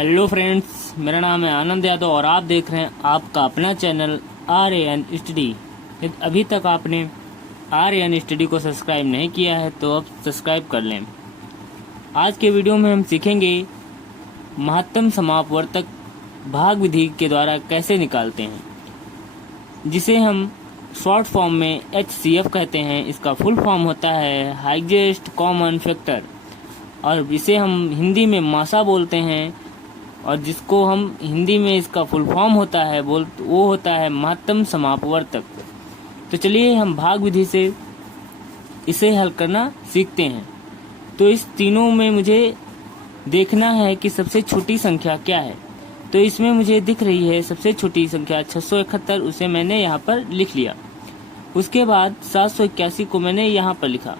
Hello friends, मेरा नाम है आनंद यादव और आप देख रहे हैं आपका अपना चैनल RAN स्टडी। यदि अभी तक आपने RAN स्टडी को सब्सक्राइब नहीं किया है तो अब सब्सक्राइब कर लें। आज के वीडियो में हम सीखेंगे महत्तम समापवर्तक भाग विधि के द्वारा कैसे निकालते हैं, जिसे हम शॉर्ट फॉर्म में HCF कहते हैं। इसका फुल फॉर्म होता है हाईएस्ट कॉमन फैक्टर, और इसे हम हिंदी में मासा बोलते हैं, और जिसको हम हिंदी में इसका फुल फॉर्म होता है वो होता है महत्तम समापवर्तक। तो चलिए हम भाग विधि से इसे हल करना सीखते हैं। तो इस तीनों में मुझे देखना है कि सबसे छोटी संख्या क्या है। तो इसमें मुझे दिख रही है सबसे छोटी संख्या 671, उसे मैंने यहाँ पर लिख लिया। उसके बाद 781 को मैंने यहाँ पर लिखा।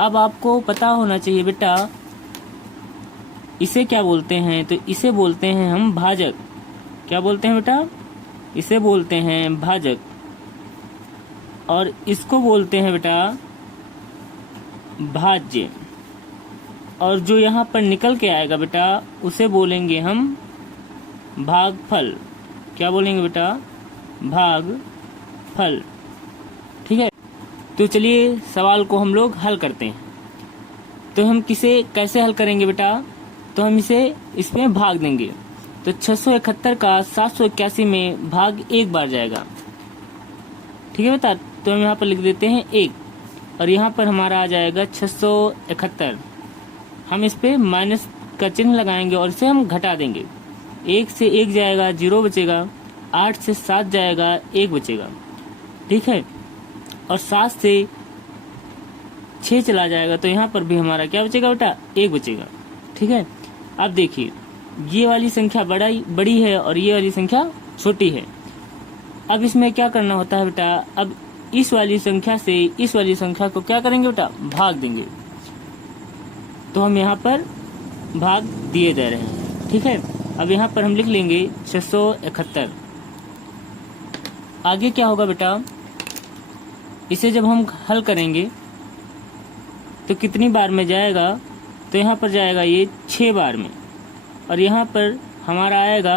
अब आपको पता होना चाहिए बेटा इसे क्या बोलते हैं। तो इसे बोलते हैं हम भाजक। क्या बोलते हैं बेटा? इसे बोलते हैं भाजक, और इसको बोलते हैं बेटा भाज्य। और जो यहाँ पर निकल के आएगा बेटा उसे बोलेंगे हम भागफल। क्या बोलेंगे बेटा? भागफल। ठीक है। तो चलिए सवाल को हम लोग हल करते हैं। तो हम किसे कैसे हल करेंगे बेटा? तो हम इसे इसमें भाग देंगे। तो 671 का 781 में भाग एक बार जाएगा। ठीक है बेटा? तो हम यहाँ पर लिख देते हैं 1, और यहाँ पर हमारा आ जाएगा 671। हम इस पे माइनस का चिन्ह लगाएंगे और इसे हम घटा देंगे। 1 से 1 जाएगा, 0 बचेगा। 8 से 7 जाएगा, 1 बचेगा। ठीक है। और 7 से 6 चला जाएगा, तो यहाँ पर भी हमारा क्या बचेगा बेटा? 1 बचेगा। ठीक है। अब देखिए ये वाली संख्या बड़ी है और ये वाली संख्या छोटी है। अब इसमें क्या करना होता है बेटा? अब इस वाली संख्या से इस वाली संख्या को क्या करेंगे बेटा? भाग देंगे। तो हम यहाँ पर भाग दिए जा रहे हैं। ठीक है। अब यहाँ पर हम लिख लेंगे 671। आगे क्या होगा बेटा? इसे जब हम हल करेंगे तो कितनी बार में जाएगा? तो यहाँ पर जाएगा ये 6 बार में, और यहाँ पर हमारा आएगा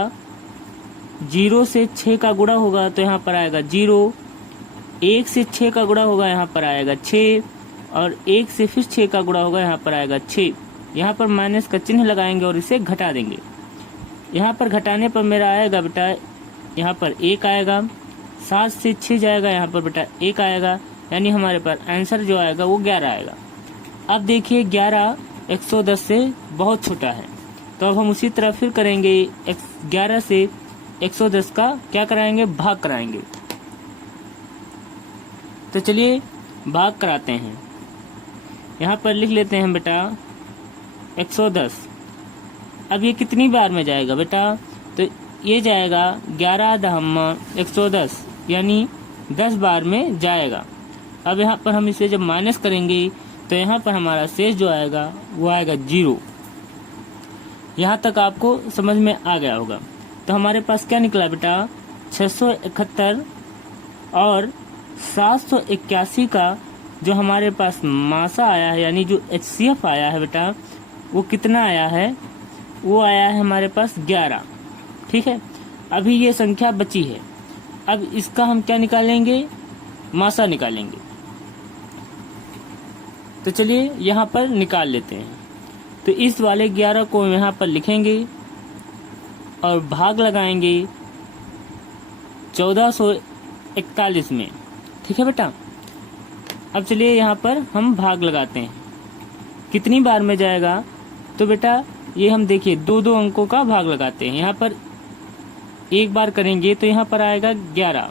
0 से 6 का गुणा होगा, तो यहाँ पर आएगा 0। 1 से 6 का गुणा होगा, यहाँ पर आएगा 6, और 1 से फिर 6 का गुणा होगा, यहाँ पर आएगा 6। यहाँ पर माइनस का चिन्ह लगाएंगे और इसे घटा देंगे। यहाँ पर घटाने पर मेरा आएगा बेटा यहाँ पर 1 आएगा। 7 से 6 जाएगा, यहाँ पर बेटा 1 आएगा, यानी हमारे पास आंसर जो आएगा वो 11 आएगा। अब देखिए 11 110 से बहुत छोटा है, तो अब हम उसी तरह फिर करेंगे। 11 से 110 का क्या कराएंगे? भाग कराएंगे। तो चलिए भाग कराते हैं। यहाँ पर लिख लेते हैं बेटा 110। अब ये कितनी बार में जाएगा बेटा? तो ये जाएगा 11 दहम्मा 110, यानी 10 बार में जाएगा। अब यहाँ पर हम इसे जब माइनस करेंगे तो यहाँ पर हमारा शेष जो आएगा वो आएगा 0। यहाँ तक आपको समझ में आ गया होगा। तो हमारे पास क्या निकला बेटा? 671 और 781 का जो हमारे पास मासा आया है, यानी जो HCF आया है बेटा, वो कितना आया है? वो आया है हमारे पास 11। ठीक है। अभी ये संख्या बची है। अब इसका हम क्या निकालेंगे? मासा निकालेंगे। तो चलिए यहाँ पर निकाल लेते हैं। तो इस वाले 11 को यहाँ पर लिखेंगे और भाग लगाएंगे 1441 में। ठीक है बेटा? अब चलिए यहाँ पर हम भाग लगाते हैं। कितनी बार में जाएगा? तो बेटा ये हम देखिए 2-2 अंकों का भाग लगाते हैं। यहाँ पर एक बार करेंगे तो यहाँ पर आएगा 11।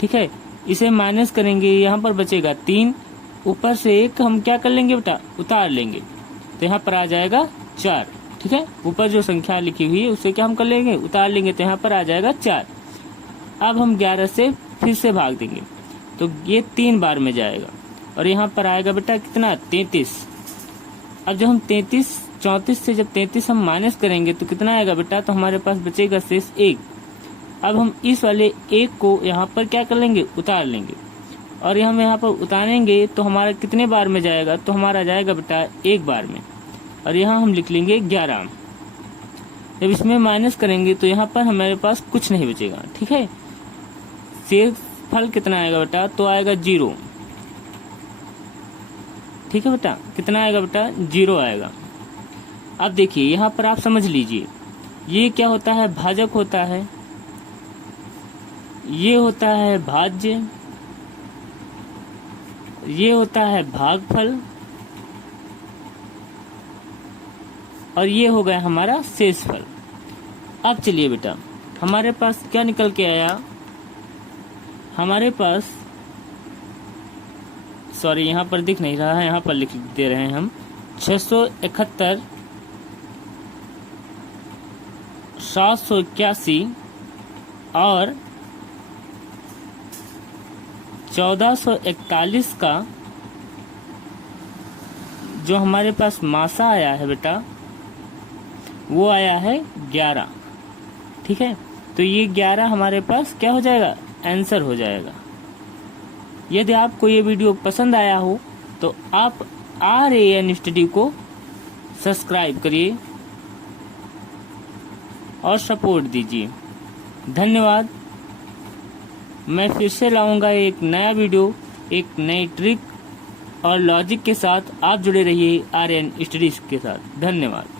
ठीक है। इसे माइनस करेंगे, यहाँ पर बचेगा 3। ऊपर से 1 हम क्या कर लेंगे बेटा? उतार लेंगे, तो यहाँ पर आ जाएगा 4। ठीक है। ऊपर जो संख्या लिखी हुई है उसे क्या हम कर लेंगे? उतार लेंगे, तो यहाँ पर आ जाएगा 4। अब हम 11 से फिर से भाग देंगे, तो ये 3 बार में जाएगा, और यहाँ पर आएगा बेटा कितना? 33। अब जब हम 34 से जब 33 हम माइनस करेंगे तो कितना आएगा बेटा? तो हमारे पास बचेगा शेष 1। अब हम इस वाले 1 को यहाँ पर क्या कर लेंगे? उतार लेंगे, और हम यहाँ पर उतारेंगे तो हमारा कितने बार में जाएगा? तो हमारा जाएगा बेटा 1 बार में, और यहाँ हम लिख लेंगे 11। जब इसमें माइनस करेंगे तो यहाँ पर हमारे पास कुछ नहीं बचेगा। ठीक है, शेषफल कितना आएगा बेटा? तो आएगा 0। ठीक है बेटा, कितना आएगा बेटा? 0 आएगा। अब देखिए यहाँ पर आप समझ लीजिए, ये क्या होता है? भाजक होता है, ये होता है भाज्य, ये होता है भागफल, और ये हो गया हमारा शेषफल। अब चलिए बेटा, हमारे पास क्या निकल के आया? हमारे पास, सॉरी यहाँ पर दिख नहीं रहा है, यहाँ पर लिख दे रहे हैं हम 671, 781 और 1441 का जो हमारे पास मासा आया है बेटा, वो आया है 11। ठीक है, तो ये 11 हमारे पास क्या हो जाएगा? आंसर हो जाएगा। यदि आपको ये वीडियो पसंद आया हो तो आप RAN स्टडी को सब्सक्राइब करिए और सपोर्ट दीजिए। धन्यवाद। मैं फिर से लाऊंगा एक नया वीडियो, एक नई ट्रिक और लॉजिक के साथ। आप जुड़े रहिए RAN स्टडीज के साथ। धन्यवाद।